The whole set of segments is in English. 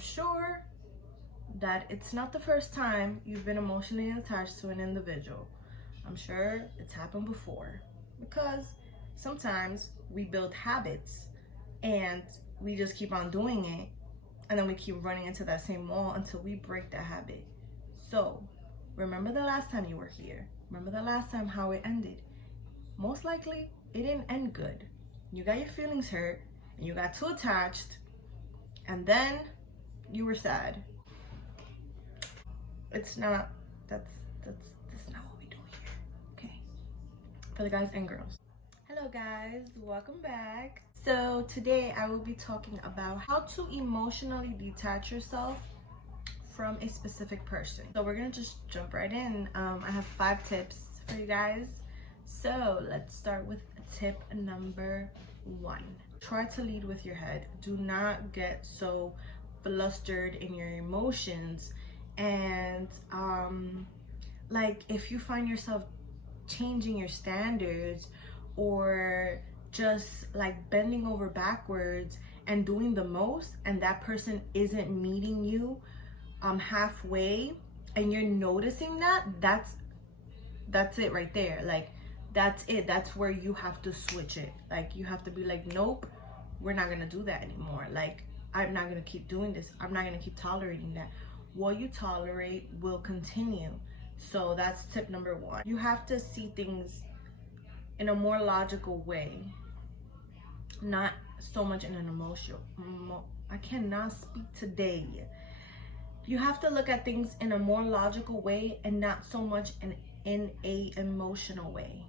sure that it's not the first time you've been emotionally attached to an individual. I'm sure it's happened before, because sometimes we build habits and we just keep on doing it, and then we keep running into that same wall until we break that habit. So remember the last time you were here. Remember the last time how it ended. Most likely it didn't end good. You got your feelings hurt and you got too attached, and then you were sad. It's not, that's not what we do here, okay? For the guys and girls. Hello guys, welcome back. So today I will be talking about how to emotionally detach yourself from a specific person. So we're gonna just jump right in. I have 5 tips for you guys. So let's start with tip number 1. Try to lead with your head. Do not get so flustered in your emotions, and like if you find yourself changing your standards or just like bending over backwards and doing the most, and that person isn't meeting you halfway, and you're noticing that, that's it right there. Like that's it. That's where you have to switch it. Like you have to be like, nope, we're not gonna do that anymore. Like I'm not gonna keep doing this. I'm not gonna keep tolerating that. What you tolerate will continue. So that's tip number 1. You have to see things in a more logical way, not so much in an emotional. I cannot speak today. You have to look at things in a more logical way and not so much in a emotional way.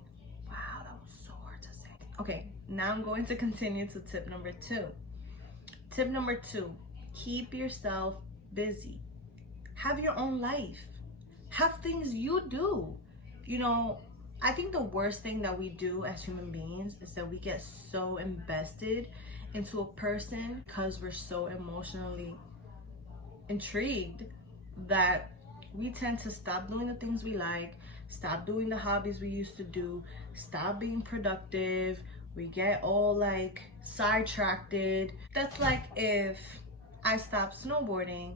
Wow, that was so hard to say. Okay, now I'm going to continue to tip number 2. Tip number 2, keep yourself busy. Have your own life. Have things you do. You know, I think the worst thing that we do as human beings is that we get so invested into a person because we're so emotionally intrigued that we tend to stop doing the things we like, stop doing the hobbies we used to do, stop being productive. We get all like sidetracked. That's like if I stop snowboarding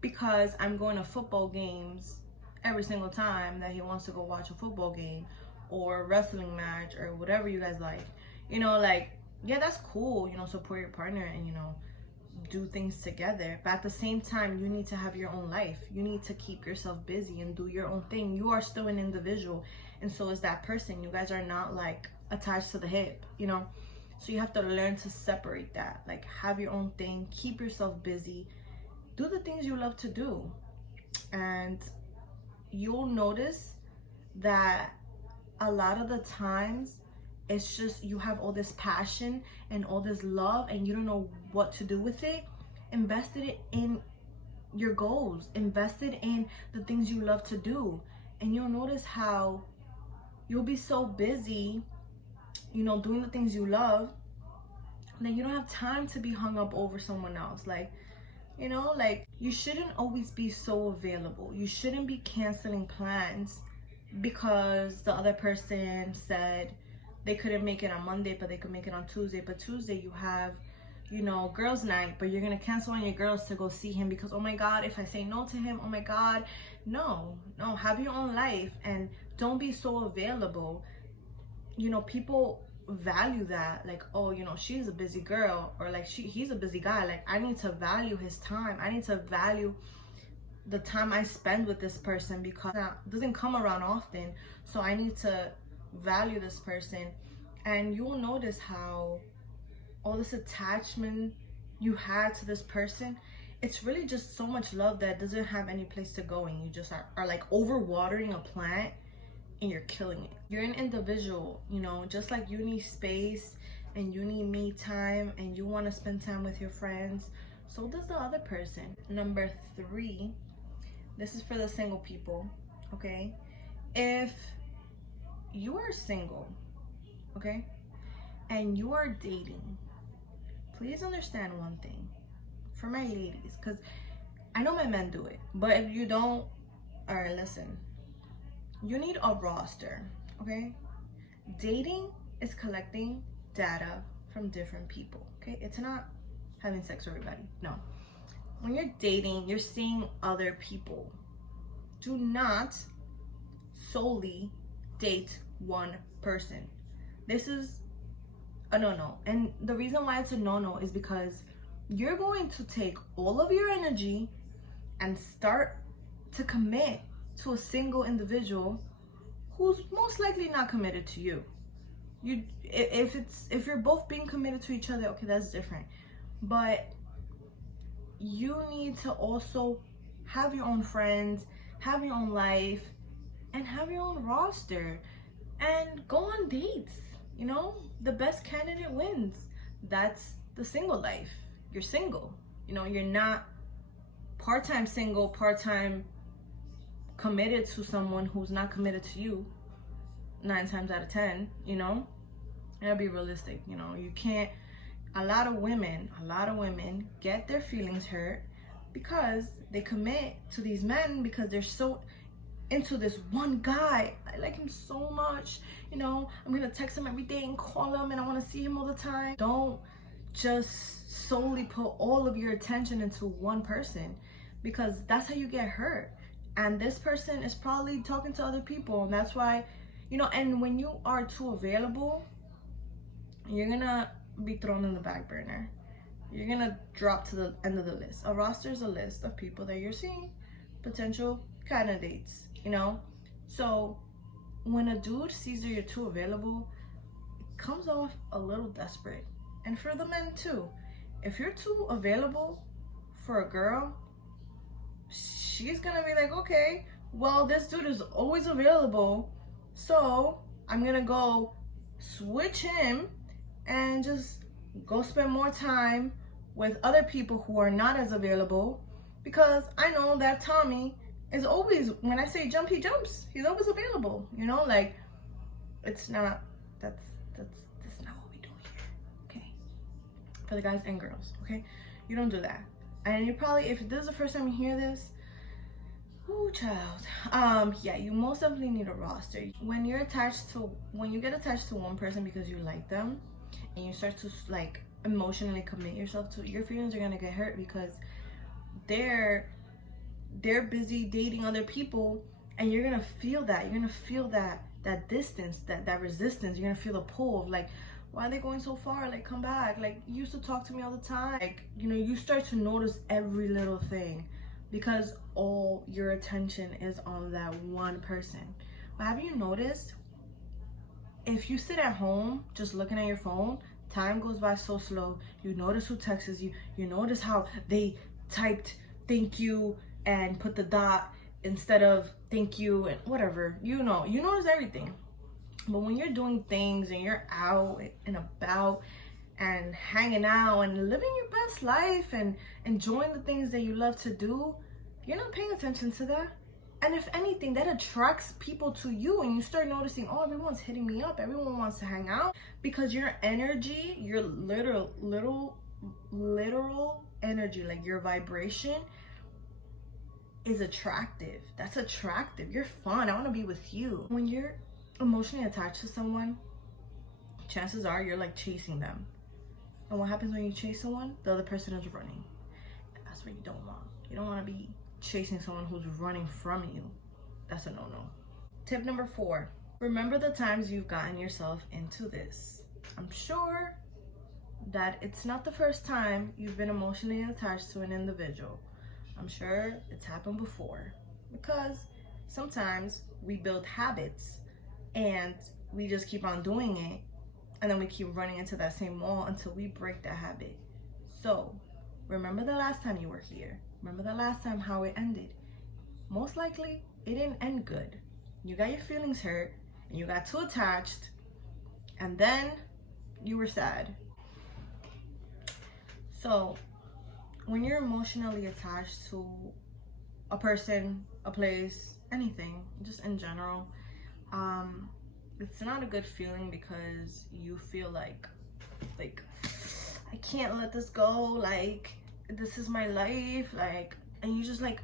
because I'm going to football games every single time that he wants to go watch a football game or a wrestling match or whatever you guys like. You know, like, yeah, that's cool, you know, support your partner and, you know, do things together. But at the same time, you need to have your own life. You need to keep yourself busy and do your own thing. You are still an individual, and so is that person. You guys are not like attached to the hip, you know? So you have to learn to separate that. Like, have your own thing, keep yourself busy, do the things you love to do, and you'll notice that a lot of the times it's just you have all this passion and all this love and you don't know what to do with it. Invested it in your goals, invested in the things you love to do, and you'll notice how you'll be so busy, you know, doing the things you love, that you don't have time to be hung up over someone else. Like, you know, like you shouldn't always be so available. You shouldn't be canceling plans because the other person said they couldn't make it on Monday, but they could make it on Tuesday. But Tuesday you have, you know, girls' night, but you're gonna cancel on your girls to go see him because, oh my God, if I say no to him, oh my God. No, have your own life and don't be so available. You know, people value that, like, oh, you know, she's a busy girl, or like he's a busy guy. Like, I need to value his time. I need to value the time I spend with this person because it doesn't come around often. So I need to value this person. And you will notice how all this attachment you had to this person, it's really just so much love that doesn't have any place to go, and you just are like overwatering a plant and you're killing it. You're an individual, you know, just like you need space and you need me time and you want to spend time with your friends, so does the other person. Number 3, this is for the single people, okay? If you are single, okay, and you are dating, please understand one thing for my ladies, because I know my men do it, but if you don't, all right, listen. You need a roster, okay? Dating is collecting data from different people, okay? It's not having sex with everybody, no. when you're dating, you're seeing other people. Do not solely date one person. This is a no-no. And the reason why it's a no-no is because you're going to take all of your energy and start to commit to a single individual who's most likely not committed to you. If you're both being committed to each other, okay, that's different. But you need to also have your own friends, have your own life, and have your own roster, and go on dates. You know, the best candidate wins. That's the single life. You're single. You know, you're not part-time single, part-time committed to someone who's not committed to you 9 times out of 10, you know. And be realistic, you know. You can't, a lot of women get their feelings hurt because they commit to these men because they're so into this one guy. I like him so much, you know, I'm gonna text him every day and call him and I want to see him all the time. Don't just solely put all of your attention into one person, because that's how you get hurt. And this person is probably talking to other people, and that's why, you know. And when you are too available, you're gonna be thrown in the back burner. You're gonna drop to the end of the list. A roster is a list of people that you're seeing, potential candidates, you know. So when a dude sees that you're too available, it comes off a little desperate. And for the men too, if you're too available for a girl, she's gonna be like, okay, well, this dude is always available, so I'm gonna go switch him and just go spend more time with other people who are not as available, because I know that Tommy is always, when I say jump, he jumps. He's always available, you know. Like, it's not, that's not what we do here, okay? For the guys and girls, okay? You don't do that. And you probably, if this is the first time you hear this, ooh, child, yeah, you most definitely need a roster. When you get attached to one person because you like them, and you start to like emotionally commit yourself to, your feelings are gonna get hurt because they're busy dating other people, and you're gonna feel that. You're gonna feel that distance, that resistance. You're gonna feel the pull of like, why are they going so far? Like, come back. Like, you used to talk to me all the time. Like, you know, you start to notice every little thing because all your attention is on that one person. But have you noticed, if you sit at home just looking at your phone, time goes by so slow. You notice who texts you. You notice how they typed thank you and put the dot instead of thank you and whatever. You know, you notice everything. But when you're doing things and you're out and about and hanging out and living your best life and enjoying the things that you love to do, you're not paying attention to that. And if anything, that attracts people to you, and you start noticing, oh, everyone's hitting me up, everyone wants to hang out, because your energy, your literal energy, like your vibration is attractive. That's attractive. You're fun. I want to be with you. When you're emotionally attached to someone, chances are you're like chasing them. And what happens when you chase someone? The other person is running. And that's what you don't want. You don't want to be chasing someone who's running from you. That's a no-no. Tip number 4, remember the times you've gotten yourself into this. I'm sure that it's not the first time you've been emotionally attached to an individual. I'm sure it's happened before, because sometimes we build habits and we just keep on doing it, and then we keep running into that same wall until we break that habit. So remember the last time you were here. Remember the last time how it ended. Most likely it didn't end good. You got your feelings hurt and you got too attached, and then you were sad. So when you're emotionally attached to a person, a place, anything, just in general, it's not a good feeling, because you feel like I can't let this go, like this is my life, like, and you just like,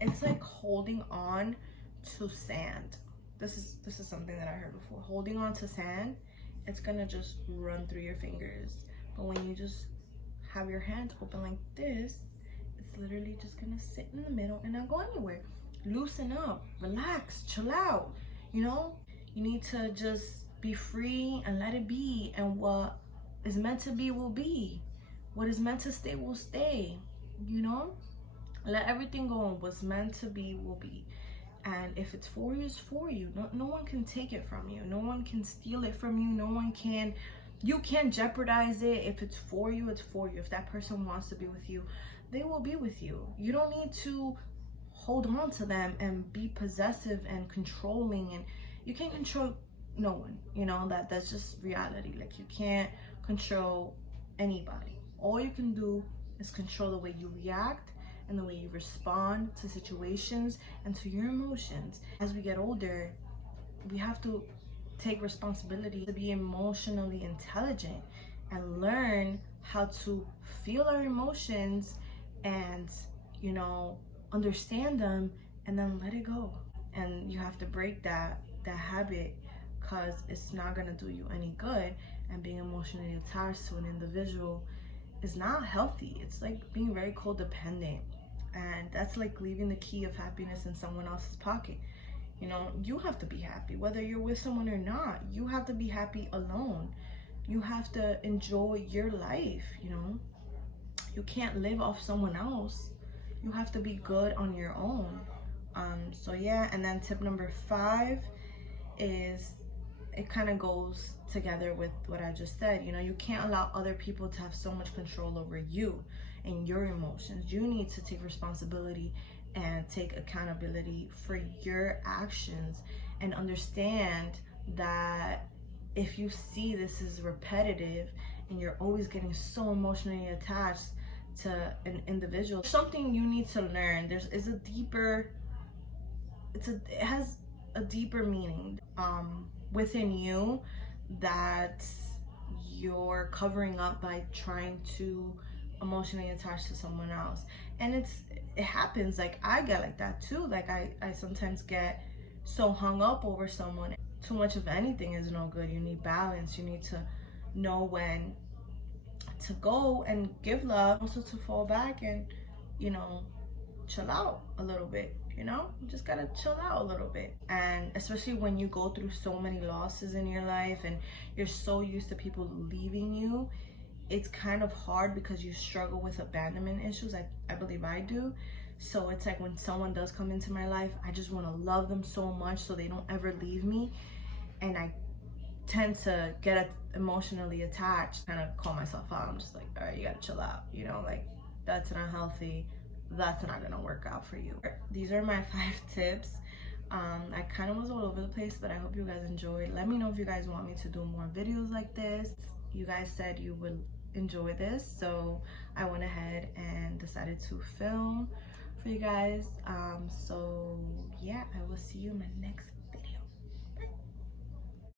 it's like holding on to sand. This is something that I heard before. Holding on to sand, it's gonna just run through your fingers. But when you just have your hands open like this it's literally just gonna sit in the middle and not go anywhere. Loosen up, relax, chill out. You know, you need to just be free and let it be. And what is meant to be will be. What is meant to stay will stay. You know, let everything go, and what's meant to be will be. And if it's for you, it's for you. No one can take it from you. No one can steal it from you. No one can, you can't jeopardize it. If it's for you, it's for you. If that person wants to be with you, they will be with you. You don't need to hold on to them and be possessive and controlling. And you can't control no one. You know, that's just reality. Like, you can't control anybody. All you can do is control the way you react and the way you respond to situations and to your emotions. As we get older, we have to take responsibility to be emotionally intelligent and learn how to feel our emotions and, you know, understand them and then let it go. And you have to break that habit, because it's not gonna do you any good. And being emotionally attached to an individual is not healthy. It's like being very codependent. And that's like leaving the key of happiness in someone else's pocket. You know, you have to be happy, whether you're with someone or not. You have to be happy alone. You have to enjoy your life, you know. You can't live off someone else. You have to be good on your own. So yeah, and then tip number 5 is, it kind of goes together with what I just said. You know, you can't allow other people to have so much control over you and your emotions. You need to take responsibility and take accountability for your actions, and understand that if you see this is repetitive and you're always getting so emotionally attached to an individual, something you need to learn. It has a deeper meaning within you that you're covering up by trying to emotionally attach to someone else. And it happens. Like, I get like that too. Like, I sometimes get so hung up over someone. Too much of anything is no good. You need balance. You need to know when to go and give love, also to fall back and, you know, chill out a little bit. You know, you just gotta chill out a little bit. And especially when you go through so many losses in your life and you're so used to people leaving you, it's kind of hard because you struggle with abandonment issues. I believe I do. So it's like, when someone does come into my life, I just want to love them so much so they don't ever leave me. And I tend to get emotionally attached, kind of call myself out. I'm just like, all right, you gotta chill out. You know, like, that's not healthy. That's not gonna work out for you. These are my 5 tips. I kind of was all over the place, but I hope you guys enjoyed. Let me know if you guys want me to do more videos like this. You guys said you would enjoy this, so I went ahead and decided to film for you guys. So yeah, I will see you in my next